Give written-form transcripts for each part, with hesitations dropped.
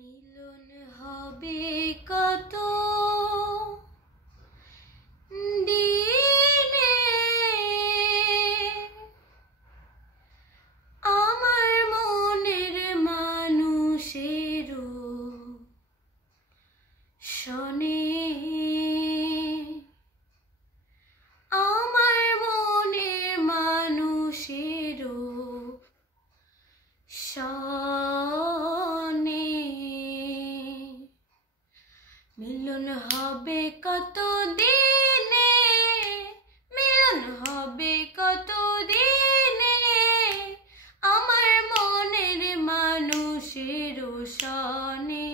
মিলন হবে কত দিনে, আমার মনের মানুষের শনে, আমার মনের মানুষের শনে। মিলন হবে কত দিনে, মিলন হবে কত দিনে, আমার মনের মানুষের শনে,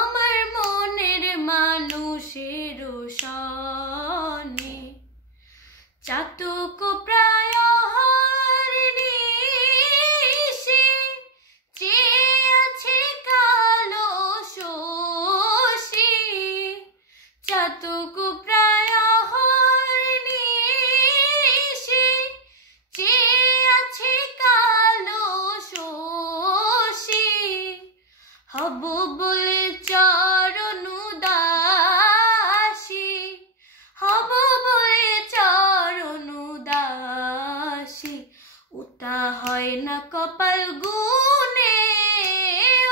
আমার মনের মানুষের শনে। চাতক প্রায় হরিণী চেয়ে আছে কালো শশী, চাতক প্রায় হরিণী চেয়ে আছে কালো শশী। হব বলে চরণ দাসী, হব বলে চরণ দাসী। ওটা হয় না কপাল গুনে,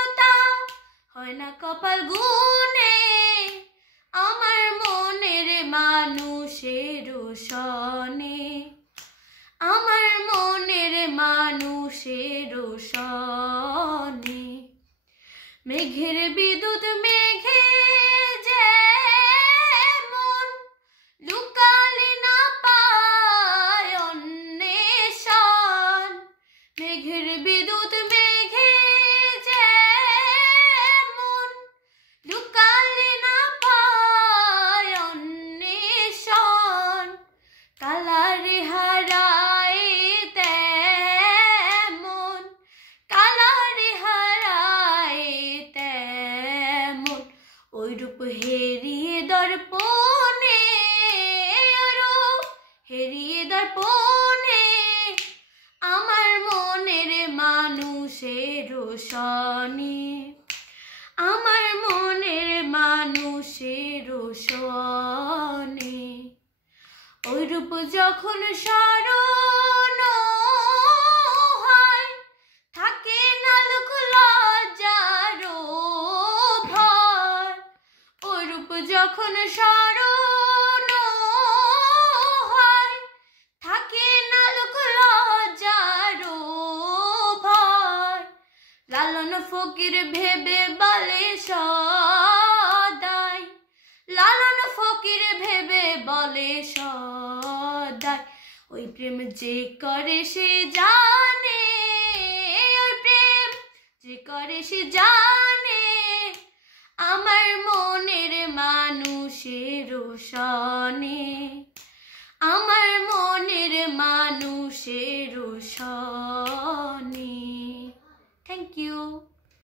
ওটা হয় না কপাল গুনে, আমার মনের মানুষের শনে, আমার মনের মানুষের শনে। মেঘের বিদ্যুৎ মেঘে যেমন লুকালে না পায় অন্বেষণ, মেঘের বিদ্যুৎ মেঘে যেমন লুকালে না পায় অন্বেষণ। কালারে হারায় তেমন, কালারে হারায় তেমন, ওই রূপ হেরিয়ে দর্পণে, রূপ হেরিয়ে দর্পণে, আমার মনের মানুষের শনে, আমার মনের মানুষের শনে। ওই রূপ যখন স্মরণ হয়, থাকে না লোক লজ্জার ভয়। ওই রূপ যখন স্মরণ হয়, থাকে না লোক লজ্জার ভয়। লালন ফকির ভেবে বলে সদাই, লালন ফকির ভেবে বলে সদাই, ওই প্রেম যে করে সে জানে, ওই প্রেম যে করে সে জানে, আমার মনের মানুষের শনে।